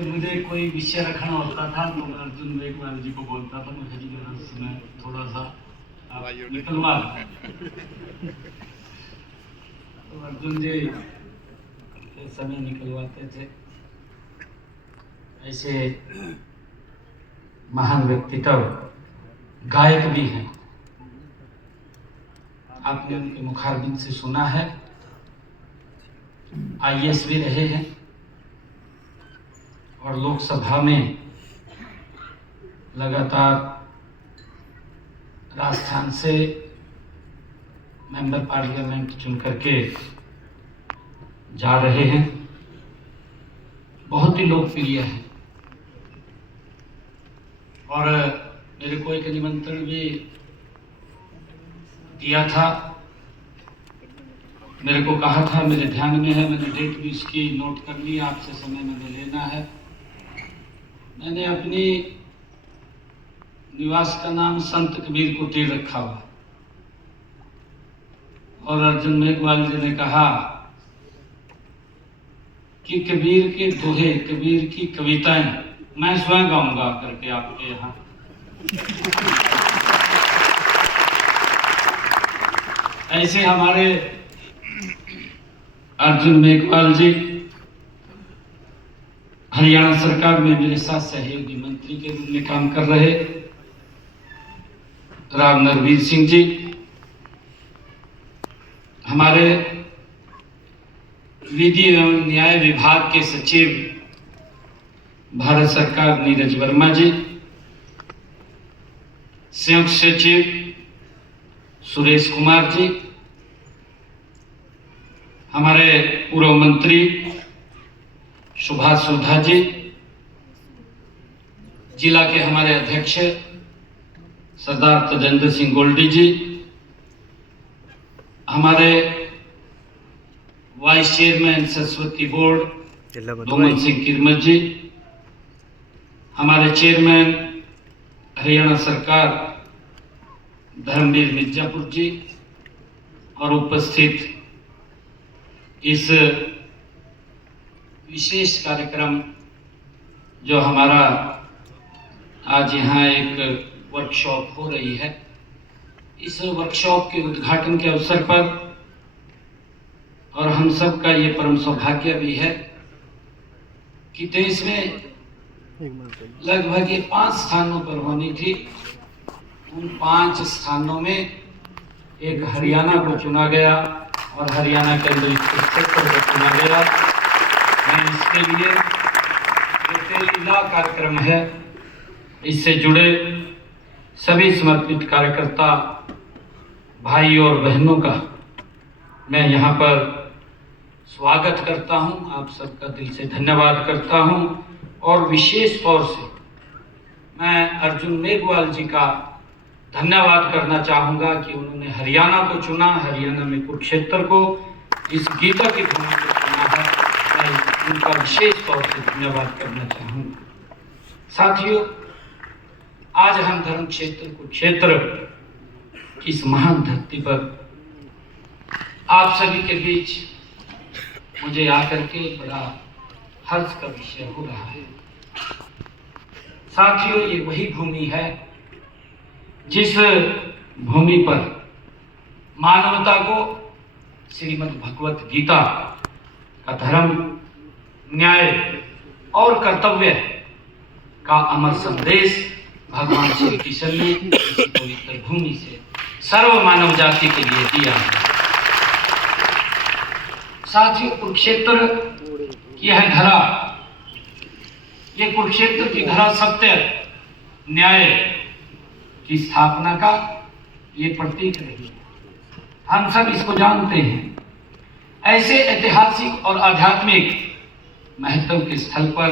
जब मुझे कोई विषय रखना होता था तो मैं अर्जुन मेघवाल जी को बोलता था, मैं जी में थोड़ा सा निकलवा तो अर्जुन जी समय निकलवाते थे। ऐसे महान व्यक्तित्व गायक भी हैं, आपने उनके मुखारबिंद से सुना है। IAS भी रहे हैं और लोकसभा में लगातार राजस्थान से मेंबर पार्लियामेंट चुन करके जा रहे हैं। बहुत ही लोकप्रिय है और मेरे को एक निमंत्रण भी दिया था, मेरे को कहा था, मेरे ध्यान में है, मैंने डेट भी इसकी नोट कर ली, आपसे समय मैंने लेना है। मैंने अपनी निवास का नाम संत कबीर कुटीर रखा हुआ और अर्जुन मेघवाल जी ने कहा कि कबीर के दोहे, कबीर की कविताएं मैं स्वयं गाऊंगा करके आपके यहाँ। ऐसे हमारे अर्जुन मेघवाल जी हरियाणा सरकार में मेरे साथ सहयोगी मंत्री के रूप में काम कर रहे। राव नरवीर सिंह जी हमारे विधि एवं न्याय विभाग के सचिव भारत सरकार नीरज वर्मा जी, संयुक्त सचिव सुरेश कुमार जी, हमारे पूर्व मंत्री सुभाष सुधा जी, जिला के हमारे अध्यक्ष सरदार तजेंद्र सिंह गोल्डी जी, हमारे vice chairman Saraswati board Doman Singh Kirmat ji, हमारे चेयरमैन हरियाणा सरकार धर्मवीर मिर्जापुर जी और उपस्थित इस विशेष कार्यक्रम जो हमारा आज यहाँ एक वर्कशॉप हो रही है, इस वर्कशॉप के उद्घाटन के अवसर पर और हम सब का ये परम सौभाग्य भी है कि देश में लगभग ये 5 स्थानों पर होनी थी, उन 5 स्थानों में एक हरियाणा को चुना गया और हरियाणा के अंदर क्षेत्र को चुना गया। मैं इसके लिए तेलीला कार्यक्रम है, इससे जुड़े सभी समर्पित कार्यकर्ता भाई और बहनों का मैं यहाँ पर स्वागत करता हूँ, आप सबका दिल से धन्यवाद करता हूँ। और विशेष तौर से मैं अर्जुन मेघवाल जी का धन्यवाद करना चाहूँगा कि उन्होंने हरियाणा को चुना, हरियाणा में कुरुक्षेत्र को, इस गीता की भूमि को चुना है, मैं उनका विशेष तौर से धन्यवाद करना चाहूँगा। साथियों, आज हम धर्म क्षेत्र कुरुक्षेत्र की इस महान धरती पर आप सभी के बीच मुझे आकर के बड़ा हर्ष का विषय हो रहा है। साथियों, ये वही भूमि है जिस भूमि पर मानवता को श्रीमद् भगवत गीता का धर्म, न्याय और कर्तव्य का अमर संदेश भगवान श्री कृष्ण ने इस पवित्र भूमि से सर्व मानव जाति के लिए दिया है। साथियों, कुरुक्षेत्र की है धरा, ये कुरुक्षेत्र की धरा सत्य न्याय की स्थापना का ये प्रतीक रही है, हम सब इसको जानते हैं। ऐसे ऐतिहासिक और आध्यात्मिक महत्व के स्थल पर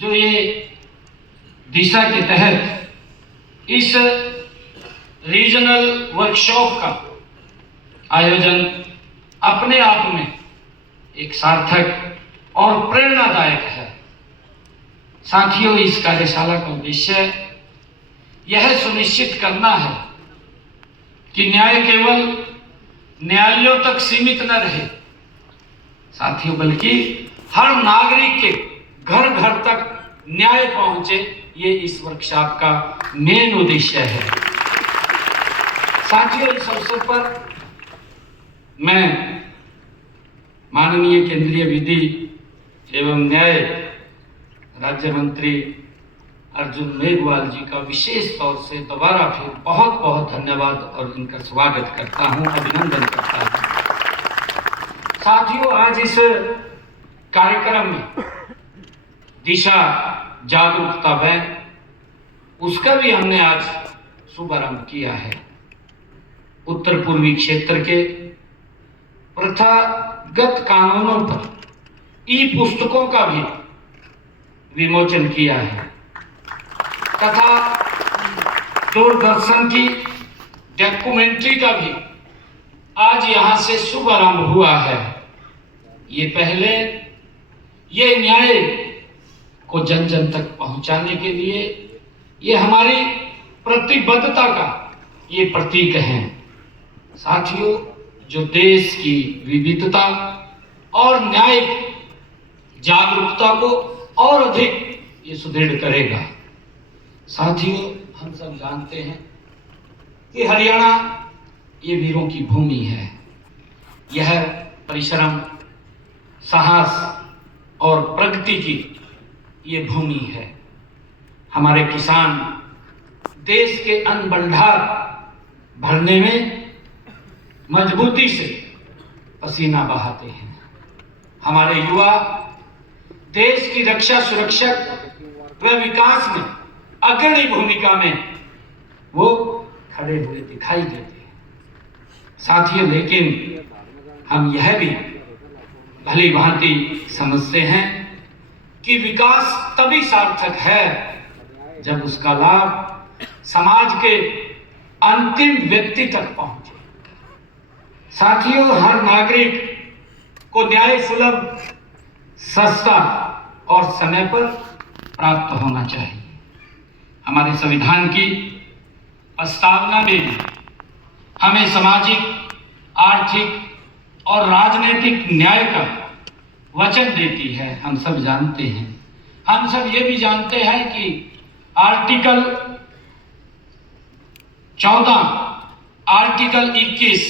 जो ये दिशा के तहत इस रीजनल वर्कशॉप का आयोजन अपने आप में एक सार्थक और प्रेरणादायक है। साथियों, इस कार्यशाला का उद्देश्य यह सुनिश्चित करना है कि न्याय केवल न्यायालयों तक सीमित न रहे साथियों, बल्कि हर नागरिक के घर घर तक न्याय पहुंचे, ये इस वर्कशॉप का मेन उद्देश्य है। साथियों, इस अवसर पर मैं माननीय केंद्रीय विधि एवं न्याय राज्य मंत्री अर्जुन मेघवाल जी का विशेष तौर से दोबारा फिर बहुत बहुत धन्यवाद और इनका स्वागत करता हूं, अभिनंदन करता हूं। साथियों, आज इस कार्यक्रम में दिशा जागरूकता वैन, उसका भी हमने आज शुभारंभ किया है। उत्तर पूर्वी क्षेत्र के प्रथागत कानूनों पर ई पुस्तकों का भी विमोचन किया है तथा दूरदर्शन की डॉक्यूमेंट्री का भी आज यहां से शुभारंभ हुआ है। ये पहले ये न्याय को जन जन तक पहुंचाने के लिए ये हमारी प्रतिबद्धता का ये प्रतीक है। साथियों, जो देश की विविधता और न्याय जागरूकता को और अधिक ये सुदृढ़ करेगा। साथियों, हम सब जानते हैं कि हरियाणा ये वीरों की भूमि है। यह परिश्रम, साहस और प्रगति की ये भूमि है। हमारे किसान देश के अन्न भंडार भरने में मजबूती से पसीना बहाते हैं। हमारे युवा देश की रक्षा, सुरक्षा व विकास में अग्रणी भूमिका में वो खड़े हुए दिखाई देते हैं। साथियों, लेकिन हम यह भी भली भांति समझते हैं कि विकास तभी सार्थक है जब उसका लाभ समाज के अंतिम व्यक्ति तक पहुंचे। साथियों, हर नागरिक को न्याय सुलभ, सस्ता और समय पर प्राप्त होना चाहिए। हमारे संविधान की प्रस्तावना में भी हमें सामाजिक, आर्थिक और राजनीतिक न्याय का वचन देती है। हम सब जानते हैं, हम सब ये भी जानते हैं कि आर्टिकल 14, आर्टिकल 21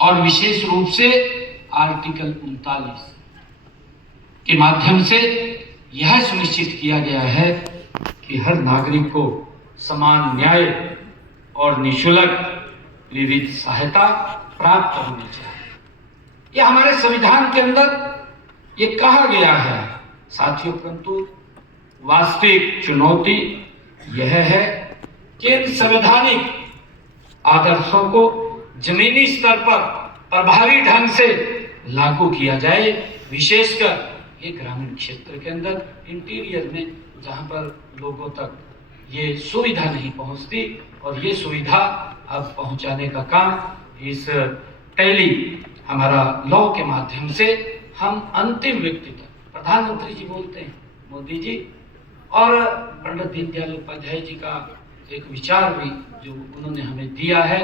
और विशेष रूप से आर्टिकल 39 के माध्यम से यह सुनिश्चित किया गया है कि हर नागरिक को समान न्याय और निःशुल्क विविध सहायता प्राप्त होनी चाहिए। यह हमारे संविधान के अंदर ये कहा गया है। साथियों, परंतु वास्तविक चुनौती यह है कि इन संवैधानिक आदर्शों को जमीनी स्तर पर प्रभावी ढंग से लागू किया जाए, विशेषकर ये ग्रामीण क्षेत्र के अंदर, इंटीरियर में, जहां पर लोगों तक ये सुविधा नहीं पहुंचती। और ये सुविधा अब पहुंचाने का काम इस टेली हमारा लॉ के माध्यम से हम अंतिम व्यक्ति तक, प्रधानमंत्री जी बोलते हैं, मोदी जी और पंडित दीनदयाल उपाध्याय जी का एक विचार भी जो उन्होंने हमें दिया है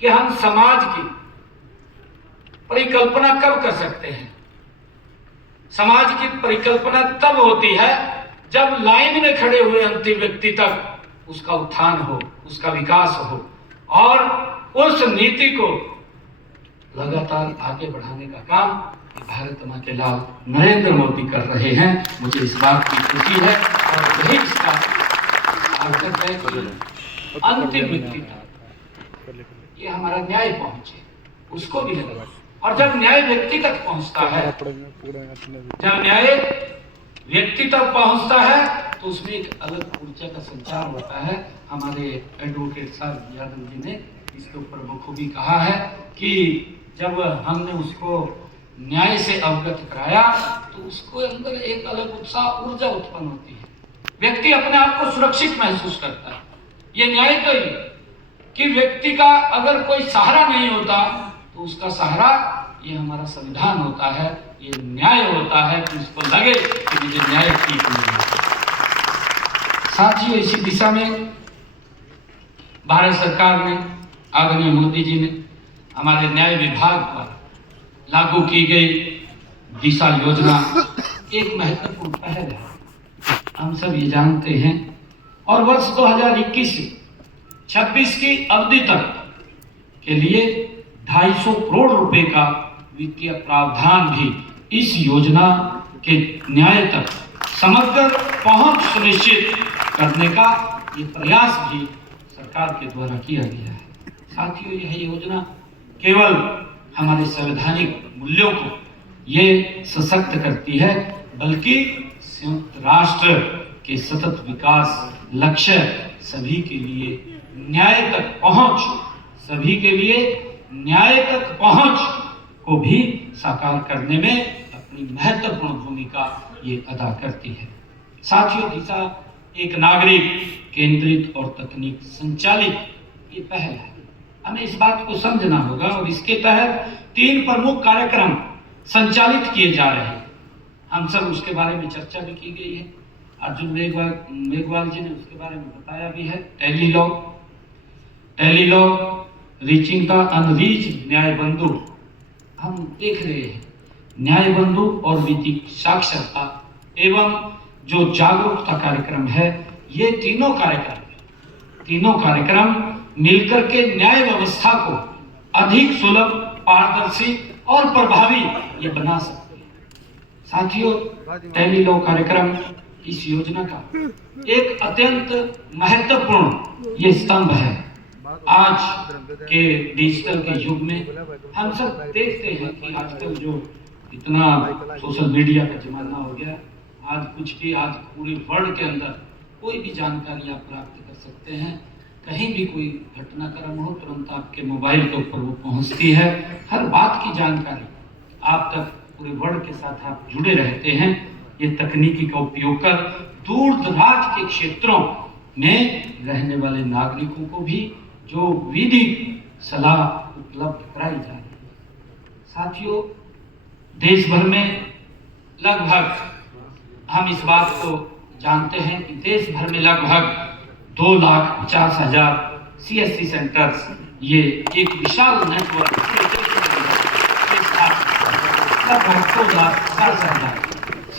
कि हम समाज की परिकल्पना कब कर सकते हैं। समाज की परिकल्पना तब होती है जब लाइन में खड़े हुए अंतिम व्यक्ति तक उसका उत्थान हो, उसका विकास हो और उस नीति को लगातार आगे बढ़ाने का काम भारत मां के लाल नरेंद्र मोदी कर रहे हैं। मुझे इस बात की खुशी है और यही इसका आवश्यक है कि अंतिम व्यक्ति तक ये हमारा न्याय पहुंचे, उसको भी लगा। और जब न्याय व्यक्ति तक पहुंचता है, जब न्याय व्यक्ति तक पहुंचता है तो उसमें एक अलग ऊर्जा का संचार होता है। हमारे एडवोकेट साहब यादव जी ने इसके ऊपर बखूबी कहा है कि जब हमने उसको न्याय से अवगत कराया तो उसको अंदर एक अलग उत्साह, ऊर्जा उत्पन्न होती है। व्यक्ति अपने आप को सुरक्षित महसूस करता है। ये न्याय तो ही कि व्यक्ति का अगर कोई सहारा नहीं होता तो उसका सहारा ये हमारा संविधान होता है, ये न्याय होता है कि उसको लगे कि मुझे न्याय ठीक मिला। साथियों, इसी दिशा में भारत सरकार ने, आदरणीय मोदी जी ने हमारे न्याय विभाग पर लागू की गई दिशा योजना एक महत्वपूर्ण पहल है, हम सब ये जानते हैं। और वर्ष 2021 से 26 की अवधि तक के लिए 250 करोड़ रुपए का वित्तीय प्रावधान भी इस योजना के न्याय तक समग्र पहुंच सुनिश्चित करने का ये प्रयास भी सरकार के द्वारा किया गया है। साथियों, यह योजना केवल हमारे संवैधानिक मूल्यों को ये सशक्त करती है, बल्कि संयुक्त राष्ट्र के सतत विकास लक्ष्य सभी के लिए न्याय तक पहुंच, सभी के लिए न्याय तक पहुंच को भी साकार करने में अपनी महत्वपूर्ण भूमिका ये अदा करती है। साथियों, दिशा एक नागरिक केंद्रित और तकनीक संचालित ये पहल है। हमें इस बात को समझना होगा और इसके तहत 3 प्रमुख कार्यक्रम संचालित किए जा रहे हैं। हम सब उसके बारे में चर्चा भी की गई है। अर्जुन मेघवाल जी ने उसके बारे में बताया भी है। टेलीलॉ रीचिंग द अनरीच्ड न्याय बंधु, हम देख रहे हैं न्याय बंधु और विधिक साक्षरता एवं जो जागरूकता कार्यक्रम है, ये तीनों कार्यक्रम मिलकर के न्याय व्यवस्था को अधिक सुलभ, पारदर्शी और प्रभावी ये बना सकते हैं। साथियों, टेलीलॉ कार्यक्रम इस योजना का एक अत्यंत महत्वपूर्ण ये स्तंभ है। आज के डिजिटल के युग में हम सब देखते हैं कि आजकल जो इतना सोशल मीडिया का जमाना हो गया, आज पूरे वर्ल्ड के अंदर कोई भी जानकारी आप प्राप्त कर सकते हैं। कहीं भी कोई घटनाक्रम हो, तुरंत आपके मोबाइल के ऊपर वो पहुंचती है। हर बात की जानकारी आप तक पूरे वर्ल्ड के साथ आप जुड़े रहते हैं। ये तकनीकी का उपयोग कर दूर दराज के क्षेत्रों में रहने वाले नागरिकों को भी जो विधि सलाह उपलब्ध कराई जा रही है। साथियों, देश भर में लगभग, हम इस बात को जानते हैं कि देश भर में लगभग 2,50,000 CSC सेंटर्स, ये एक विशाल नेटवर्क लगभग 2,50,000